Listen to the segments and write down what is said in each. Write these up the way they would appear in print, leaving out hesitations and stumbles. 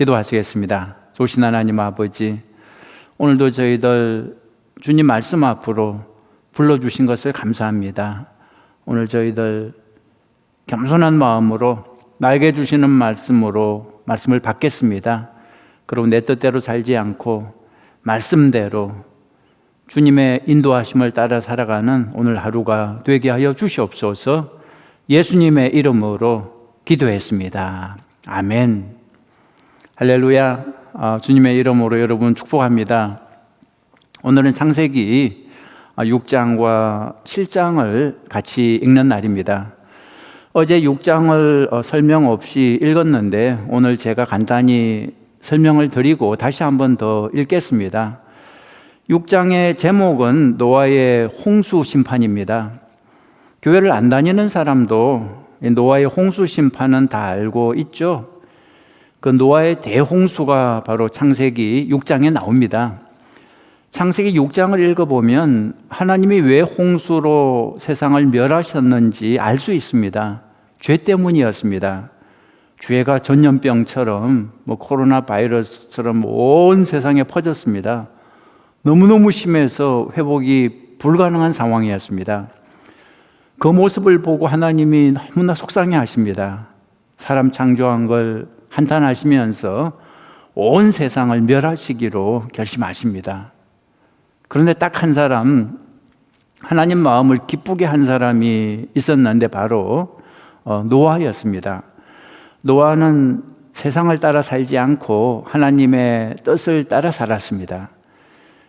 기도하시겠습니다. 좋으신 하나님 아버지, 오늘도 저희들 주님 말씀 앞으로 불러주신 것을 감사합니다. 오늘 저희들 겸손한 마음으로 나에게 주시는 말씀으로 말씀을 받겠습니다. 그리고 내 뜻대로 살지 않고 말씀대로 주님의 인도하심을 따라 살아가는 오늘 하루가 되게 하여 주시옵소서. 예수님의 이름으로 기도했습니다. 아멘. 할렐루야. 주님의 이름으로 여러분 축복합니다. 오늘은 창세기 6장과 7장을 같이 읽는 날입니다. 어제 6장을 설명 없이 읽었는데 오늘 제가 간단히 설명을 드리고 다시 한 번 더 읽겠습니다. 6장의 제목은 노아의 홍수 심판입니다. 교회를 안 다니는 사람도 노아의 홍수 심판은 다 알고 있죠. 그 노아의 대홍수가 바로 창세기 6장에 나옵니다. 창세기 6장을 읽어보면 하나님이 왜 홍수로 세상을 멸하셨는지 알 수 있습니다. 죄 때문이었습니다. 죄가 전염병처럼 코로나 바이러스처럼 온 세상에 퍼졌습니다. 너무너무 심해서 회복이 불가능한 상황이었습니다. 그 모습을 보고 하나님이 너무나 속상해 하십니다. 사람 창조한 걸 한탄하시면서 온 세상을 멸하시기로 결심하십니다. 그런데 딱 한 사람, 하나님 마음을 기쁘게 한 사람이 있었는데 바로 노아였습니다. 노아는 세상을 따라 살지 않고 하나님의 뜻을 따라 살았습니다.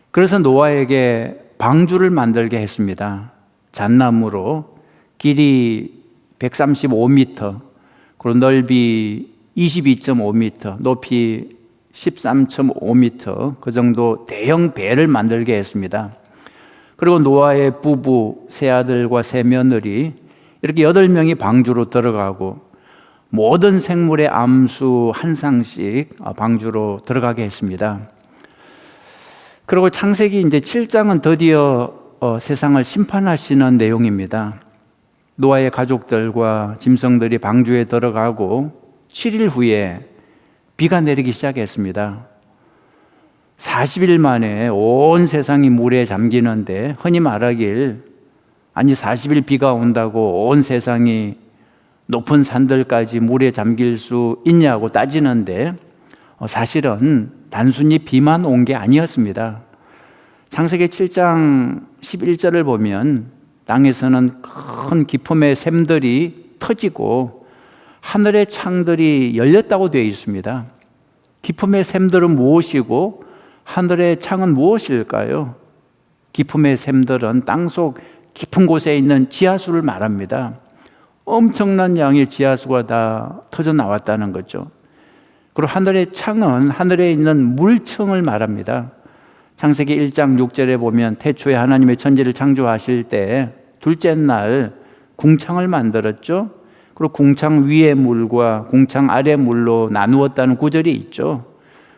그래서 노아에게 방주를 만들게 했습니다. 잣나무로 길이 135m, 그리고 넓이 22.5m, 높이 13.5m, 그 정도 대형 배를 만들게 했습니다. 그리고 노아의 부부, 세 아들과 세 며느리 이렇게 8명이 방주로 들어가고 모든 생물의 암수 한 쌍씩 방주로 들어가게 했습니다. 그리고 창세기 이제 7장은 드디어 세상을 심판하시는 내용입니다. 노아의 가족들과 짐승들이 방주에 들어가고 7일 후에 비가 내리기 시작했습니다. 40일 만에 온 세상이 물에 잠기는데 흔히 말하길 아니 40일 비가 온다고 온 세상이 높은 산들까지 물에 잠길 수 있냐고 따지는데 사실은 단순히 비만 온 게 아니었습니다. 창세기 7장 11절을 보면 땅에서는 큰 기품의 샘들이 터지고 하늘의 창들이 열렸다고 되어 있습니다. 기품의 샘들은 무엇이고 하늘의 창은 무엇일까요? 기품의 샘들은 땅속 깊은 곳에 있는 지하수를 말합니다. 엄청난 양의 지하수가 다 터져 나왔다는 거죠. 그리고 하늘의 창은 하늘에 있는 물층을 말합니다. 창세기 1장 6절에 보면 태초에 하나님의 천지를 창조하실 때 둘째 날 궁창을 만들었죠. 그리고 궁창 위의 물과 궁창 아래 물로 나누었다는 구절이 있죠.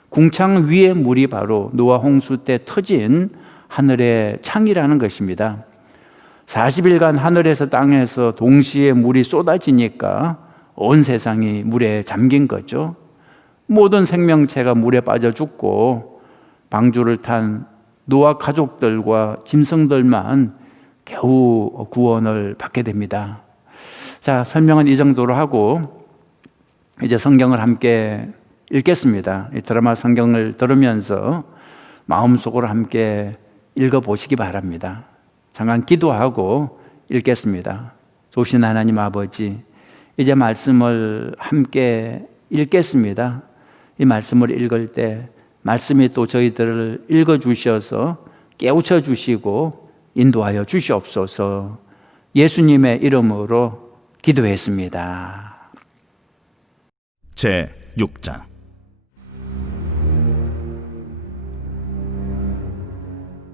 궁창 위의 물이 바로 노아 홍수 때 터진 하늘의 창이라는 것입니다. 40일간 하늘에서 땅에서 동시에 물이 쏟아지니까 온 세상이 물에 잠긴 거죠. 모든 생명체가 물에 빠져 죽고 방주를 탄 노아 가족들과 짐승들만 겨우 구원을 받게 됩니다. 자, 설명은 이 정도로 하고 이제 성경을 함께 읽겠습니다. 이 드라마 성경을 들으면서 마음속으로 함께 읽어보시기 바랍니다. 잠깐 기도하고 읽겠습니다. 좋으신 하나님 아버지, 이제 말씀을 함께 읽겠습니다. 이 말씀을 읽을 때 말씀이 또 저희들을 읽어주셔서 깨우쳐 주시고 인도하여 주시옵소서. 예수님의 이름으로 기도했습니다. 제 6장.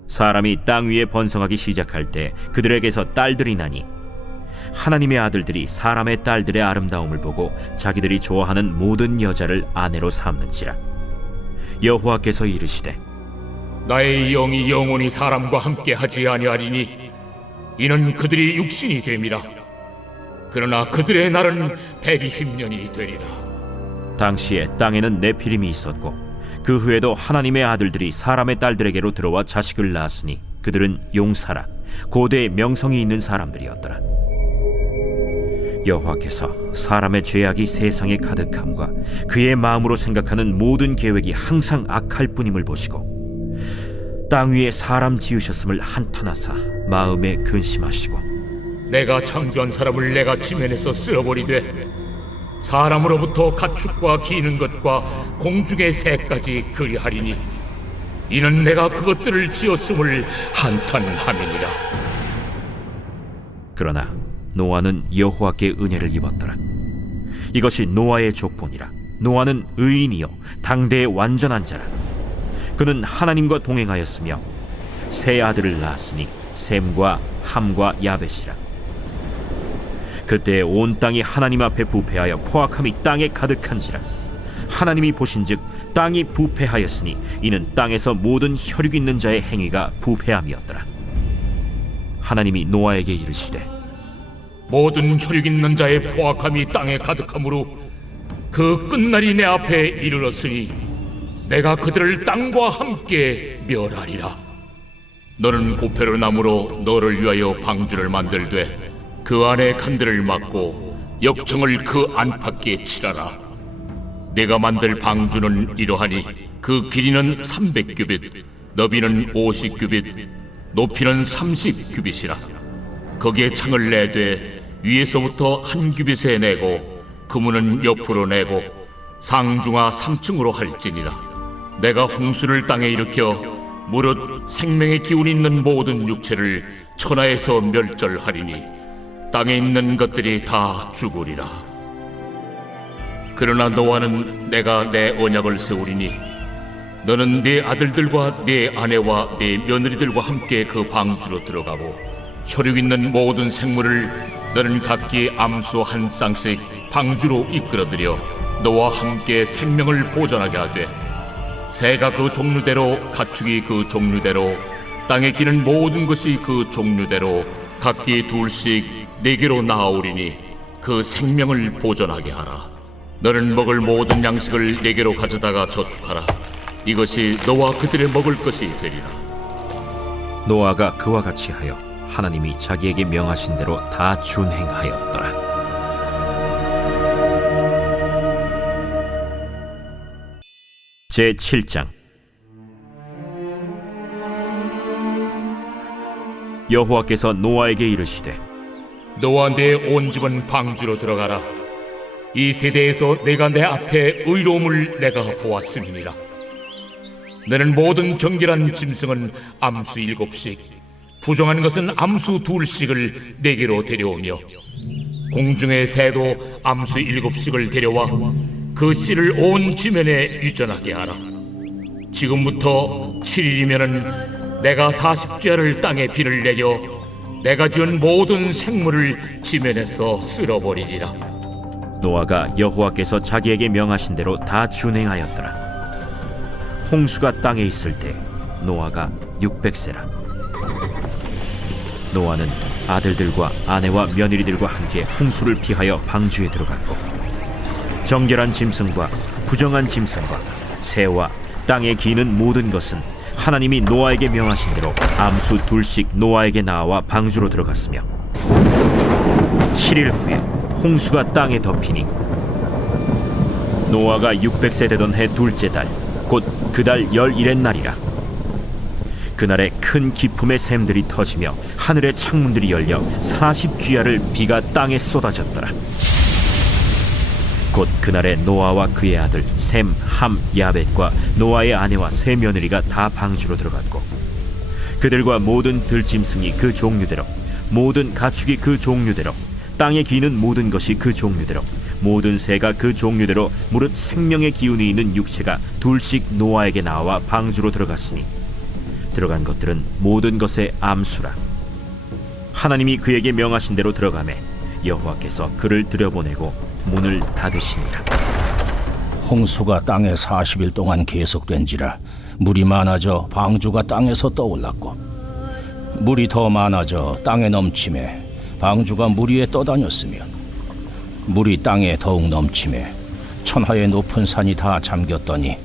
사람이 땅 위에 번성하기 시작할 때 그들에게서 딸들이 나니 하나님의 아들들이 사람의 딸들의 아름다움을 보고 자기들이 좋아하는 모든 여자를 아내로 삼는지라. 여호와께서 이르시되 나의 영이 영원히 사람과 함께 하지 아니하리니 이는 그들이 육신이 됨이라. 그러나 그들의 날은 120년이 되리라. 당시에 땅에는 네피림이 있었고 그 후에도 하나님의 아들들이 사람의 딸들에게로 들어와 자식을 낳았으니 그들은 용사라 고대의 명성이 있는 사람들이었더라. 여호와께서 사람의 죄악이 세상에 가득함과 그의 마음으로 생각하는 모든 계획이 항상 악할 뿐임을 보시고 땅 위에 사람 지으셨음을 한탄하사 마음에 근심하시고 내가 창조한 사람을 내가 지면에서 쓸어버리되 사람으로부터 가축과 기는 것과 공중의 새까지 그리하리니 이는 내가 그것들을 지었음을 한탄함이니라. 그러나 노아는 여호와께 은혜를 입었더라. 이것이 노아의 족본이라. 노아는 의인이요 당대의 완전한 자라. 그는 하나님과 동행하였으며 세 아들을 낳았으니 셈과 함과 야벳이라. 그때 온 땅이 하나님 앞에 부패하여 포악함이 땅에 가득한지라. 하나님이 보신즉 땅이 부패하였으니 이는 땅에서 모든 혈육 있는 자의 행위가 부패함이었더라. 하나님이 노아에게 이르시되 모든 혈육 있는 자의 포악함이 땅에 가득함으로 그 끝날이 내 앞에 이르렀으니 내가 그들을 땅과 함께 멸하리라. 너는 고페로 나무로 너를 위하여 방주를 만들되 그 안에 칸들을 막고 역청을 그 안팎에 칠하라. 내가 만들 방주는 이러하니 그 길이는 300규빗, 너비는 50규빗, 높이는 30규빗이라. 거기에 창을 내되 위에서부터 한 규빗에 내고 그문은 옆으로 내고 상중하 3층으로 할지니라. 내가 홍수를 땅에 일으켜 무릇 생명의 기운 있는 모든 육체를 천하에서 멸절하리니 땅에 있는 것들이 다 죽으리라. 그러나 노아는 내가 내 언약을 세우리니 너는 네 아들들과 네 아내와 네 며느리들과 함께 그 방주로 들어가고 혈육 있는 모든 생물을 너는 각기 암수 한 쌍씩 방주로 이끌어들여 너와 함께 생명을 보존하게 하되 새가 그 종류대로 가축이 그 종류대로 땅에 기는 모든 것이 그 종류대로 각기 둘씩 네개로 나아오리니 그 생명을 보존하게 하라. 너는 먹을 모든 양식을 네개로 가져다가 저축하라. 이것이 너와 그들의 먹을 것이 되리라. 노아가 그와 같이 하여 하나님이 자기에게 명하신 대로 다 준행하였더라. 제7장. 여호와께서 노아에게 이르시되 너와 내 온 집은 방주로 들어가라. 이 세대에서 내가 내 앞에 의로움을 내가 보았음이니라. 너는 모든 정결한 짐승은 암수 7씩, 부정한 것은 암수 2씩을 네개로 데려오며 공중의 새도 암수 7씩을 데려와 그 씨를 온 지면에 유전하게 하라. 지금부터 7일이면은 내가 40죄를 땅에 비를 내려 내가 지은 모든 생물을 지면에서 쓸어버리리라. 노아가 여호와께서 자기에게 명하신 대로 다 준행하였더라. 홍수가 땅에 있을 때 노아가 600세라. 노아는 아들들과 아내와 며느리들과 함께 홍수를 피하여 방주에 들어갔고 정결한 짐승과 부정한 짐승과 새와 땅에 기는 모든 것은 하나님이 노아에게 명하신 대로 암수 2씩 노아에게 나와 방주로 들어갔으며 7일 후에 홍수가 땅에 덮이니 노아가 600세 되던 해 둘째 달 곧 그 달 11의 날이라. 그날에 큰 기품의 샘들이 터지며 하늘의 창문들이 열려 40주야를 비가 땅에 쏟아졌더라. 곧 그날에 노아와 그의 아들 셈, 함, 야벳과 노아의 아내와 세 며느리가 다 방주로 들어갔고 그들과 모든 들짐승이 그 종류대로 모든 가축이 그 종류대로 땅에 기는 모든 것이 그 종류대로 모든 새가 그 종류대로 무릇 생명의 기운이 있는 육체가 2씩 노아에게 나와 방주로 들어갔으니 들어간 것들은 모든 것의 암수라. 하나님이 그에게 명하신 대로 들어가매 여호와께서 그를 들여보내고 문을 닫으시니라. 홍수가 땅에 40일 동안 계속된지라 물이 많아져 방주가 땅에서 떠올랐고 물이 더 많아져 땅에 넘침에 방주가 물 위에 떠다녔으며 물이 땅에 더욱 넘침에 천하의 높은 산이 다 잠겼더니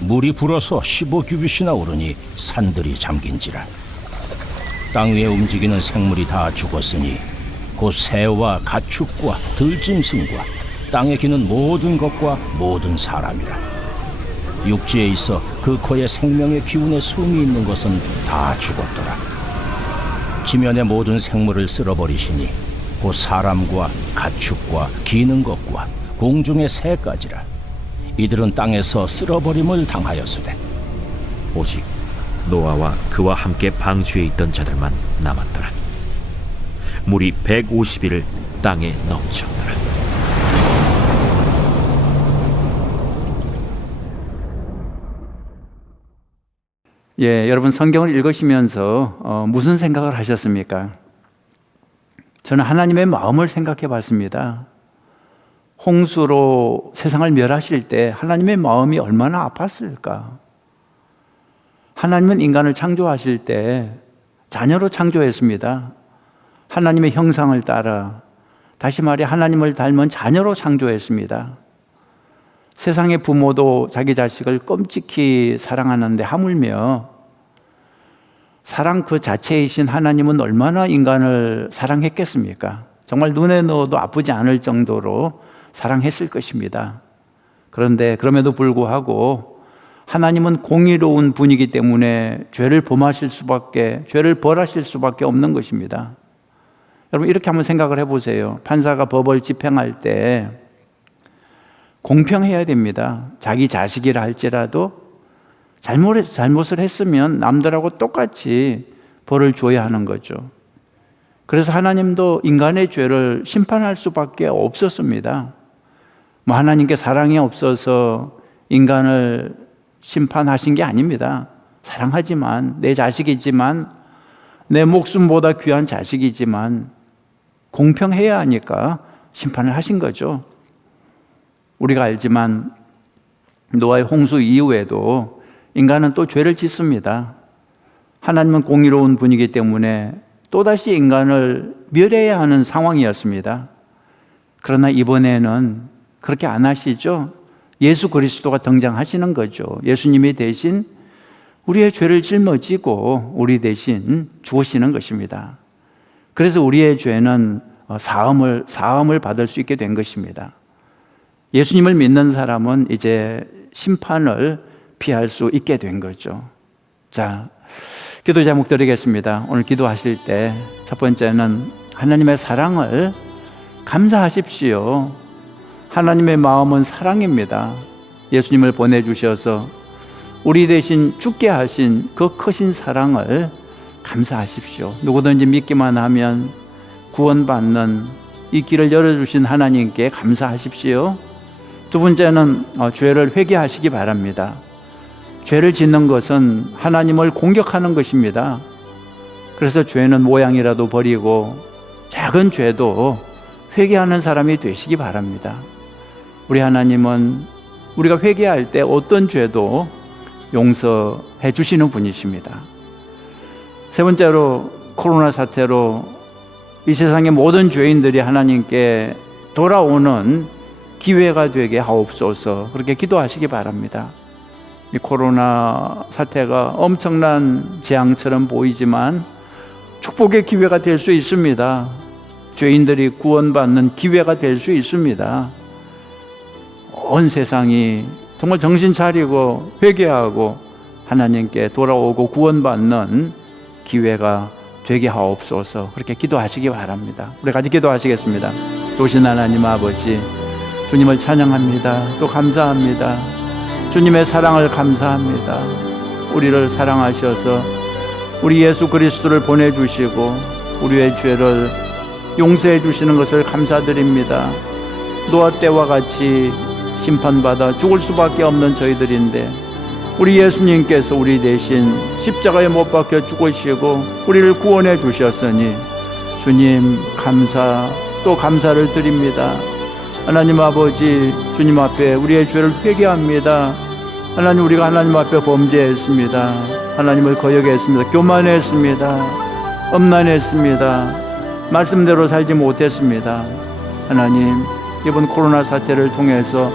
물이 불어서 15규빗이나 오르니 산들이 잠긴지라. 땅 위에 움직이는 생물이 다 죽었으니 곧 새와 가축과 들짐승과 땅에 기는 모든 것과 모든 사람이라. 육지에 있어 그 코에 생명의 기운의 숨이 있는 것은 다 죽었더라. 지면의 모든 생물을 쓸어버리시니 곧 사람과 가축과 기는 것과 공중의 새까지라. 이들은 땅에서 쓸어버림을 당하였으되 오직 노아와 그와 함께 방주에 있던 자들만 남았더라. 물이 150일을 땅에 넘쳤더라. 예, 여러분 성경을 읽으시면서 무슨 생각을 하셨습니까? 저는 하나님의 마음을 생각해 봤습니다. 홍수로 세상을 멸하실 때 하나님의 마음이 얼마나 아팠을까? 하나님은 인간을 창조하실 때 자녀로 창조했습니다. 하나님의 형상을 따라, 다시 말해 하나님을 닮은 자녀로 창조했습니다. 세상의 부모도 자기 자식을 끔찍히 사랑하는데 하물며 사랑 그 자체이신 하나님은 얼마나 인간을 사랑했겠습니까? 정말 눈에 넣어도 아프지 않을 정도로 사랑했을 것입니다. 그런데 그럼에도 불구하고 하나님은 공의로운 분이기 때문에 죄를 범하실 수밖에, 죄를 벌하실 수밖에 없는 것입니다. 여러분 이렇게 한번 생각을 해보세요. 판사가 법을 집행할 때 공평해야 됩니다. 자기 자식이라 할지라도 잘못을 했으면 남들하고 똑같이 벌을 줘야 하는 거죠. 그래서 하나님도 인간의 죄를 심판할 수밖에 없었습니다. 하나님께 사랑이 없어서 인간을 심판하신 게 아닙니다. 사랑하지만, 내 자식이지만, 내 목숨보다 귀한 자식이지만 공평해야 하니까 심판을 하신 거죠. 우리가 알지만 노아의 홍수 이후에도 인간은 또 죄를 짓습니다. 하나님은 공의로운 분이기 때문에 또다시 인간을 멸해야 하는 상황이었습니다. 그러나 이번에는 그렇게 안 하시죠. 예수 그리스도가 등장하시는 거죠. 예수님이 대신 우리의 죄를 짊어지고 우리 대신 죽으시는 것입니다. 그래서 우리의 죄는 사함을 받을 수 있게 된 것입니다. 예수님을 믿는 사람은 이제 심판을 피할 수 있게 된 거죠. 자, 기도 제목 드리겠습니다. 오늘 기도하실 때 첫 번째는 하나님의 사랑을 감사하십시오. 하나님의 마음은 사랑입니다. 예수님을 보내주셔서 우리 대신 죽게 하신 그 크신 사랑을 감사하십시오. 누구든지 믿기만 하면 구원받는 이 길을 열어주신 하나님께 감사하십시오. 두 번째는 죄를 회개하시기 바랍니다. 죄를 짓는 것은 하나님을 공격하는 것입니다. 그래서 죄는 모양이라도 버리고 작은 죄도 회개하는 사람이 되시기 바랍니다. 우리 하나님은 우리가 회개할 때 어떤 죄도 용서해 주시는 분이십니다. 세 번째로 코로나 사태로 이 세상의 모든 죄인들이 하나님께 돌아오는 기회가 되게 하옵소서. 그렇게 기도하시기 바랍니다. 이 코로나 사태가 엄청난 재앙처럼 보이지만 축복의 기회가 될 수 있습니다. 죄인들이 구원받는 기회가 될 수 있습니다. 온 세상이 정말 정신 차리고 회개하고 하나님께 돌아오고 구원받는 기회가 되게 하옵소서. 그렇게 기도하시기 바랍니다. 우리 같이 기도하시겠습니다. 좋으신 하나님 아버지, 주님을 찬양합니다. 또 감사합니다. 주님의 사랑을 감사합니다. 우리를 사랑하셔서 우리 예수 그리스도를 보내주시고 우리의 죄를 용서해 주시는 것을 감사드립니다. 노아 때와 같이 심판받아 죽을 수밖에 없는 저희들인데 우리 예수님께서 우리 대신 십자가에 못 박혀 죽으시고 우리를 구원해 주셨으니 주님 감사 또 감사를 드립니다. 하나님 아버지, 주님 앞에 우리의 죄를 회개합니다. 하나님, 우리가 하나님 앞에 범죄했습니다. 하나님을 거역했습니다. 교만했습니다. 엄난했습니다. 말씀대로 살지 못했습니다. 하나님, 이번 코로나 사태를 통해서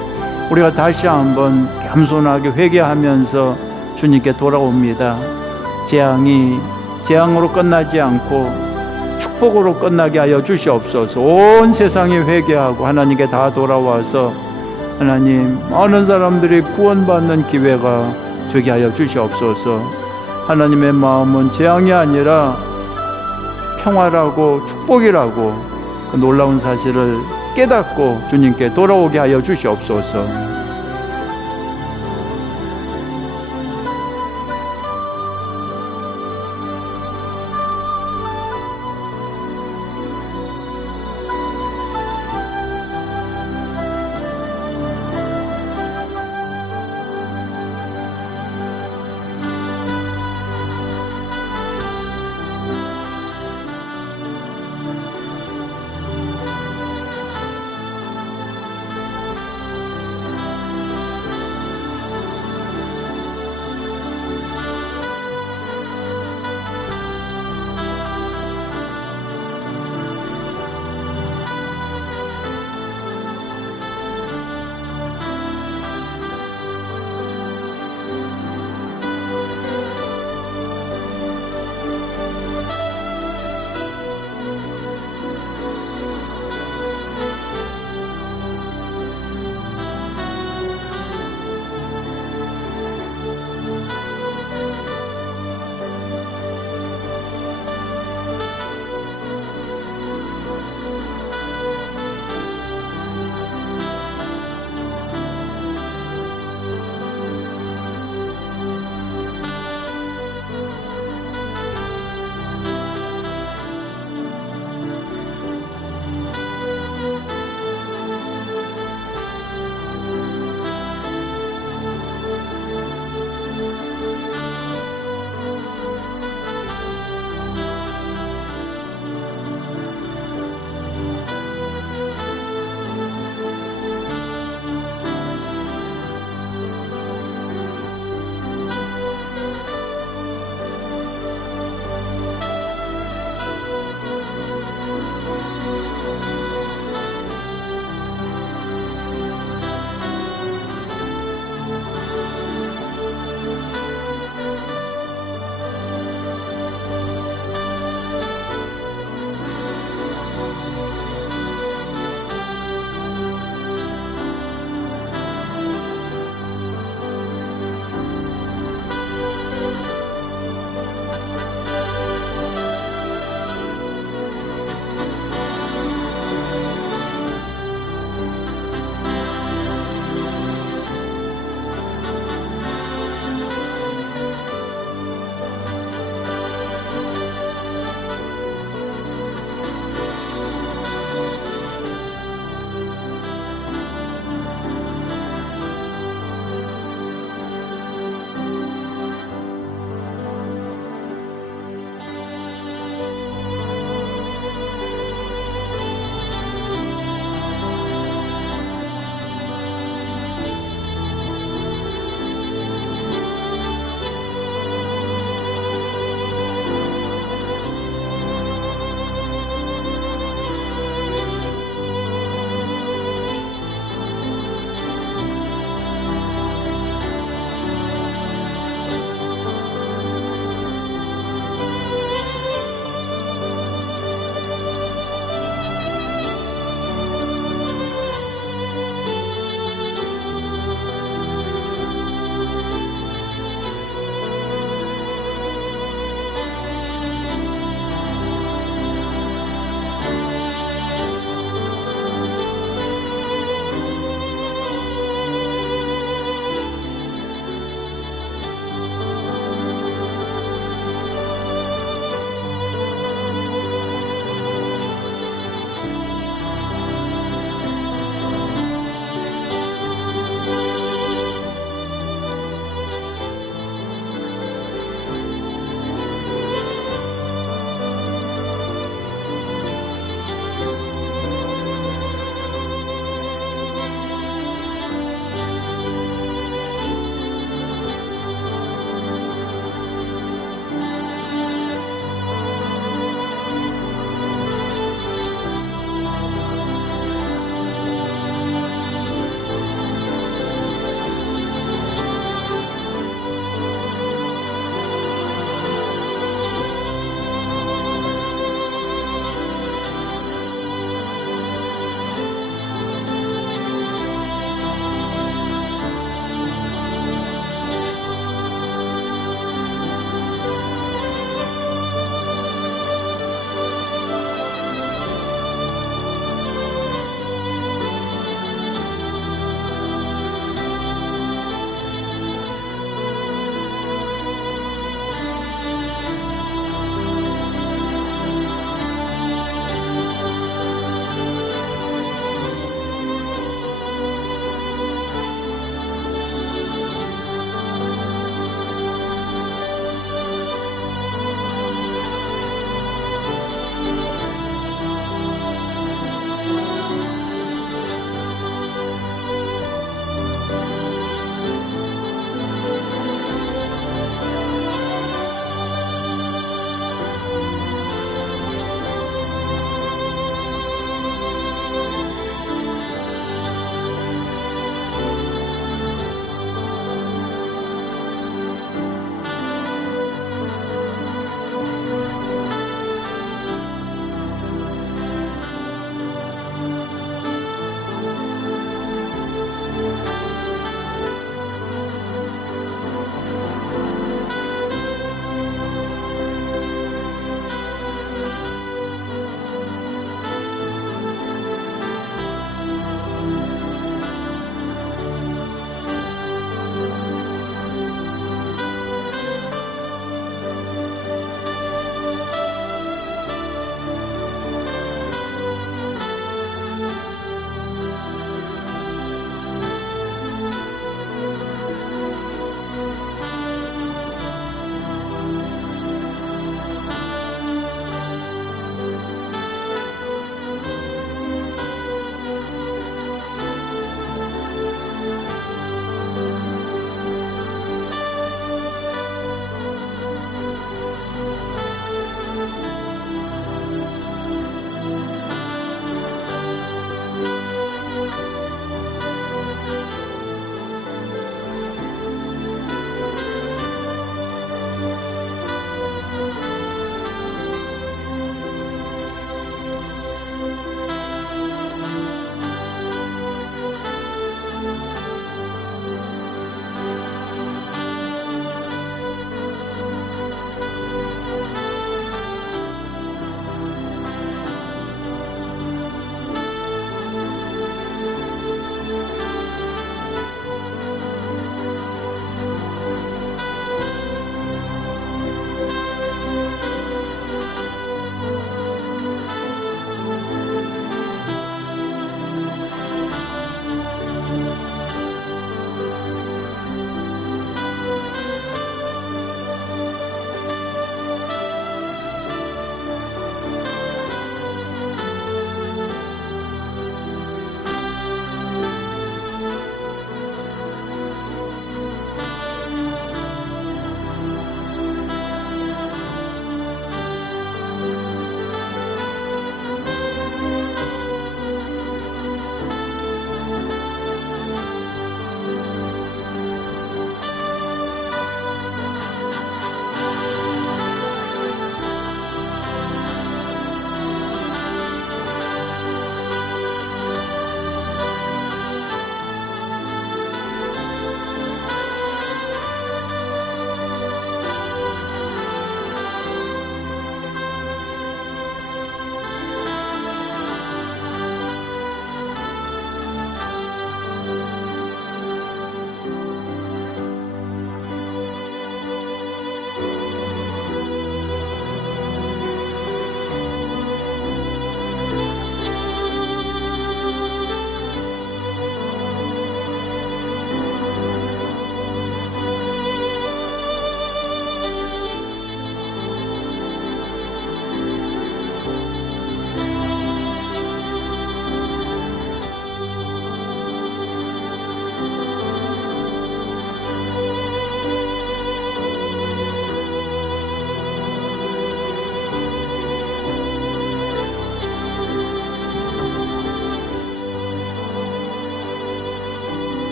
우리가 다시 한번 겸손하게 회개하면서 주님께 돌아옵니다. 재앙으로 끝나지 않고 축복으로 끝나게 하여 주시옵소서. 온 세상이 회개하고 하나님께 다 돌아와서 하나님, 많은 사람들이 구원받는 기회가 되게 하여 주시옵소서. 하나님의 마음은 재앙이 아니라 평화라고 축복이라고 그 놀라운 사실을 깨닫고 주님께 돌아오게 하여 주시옵소서.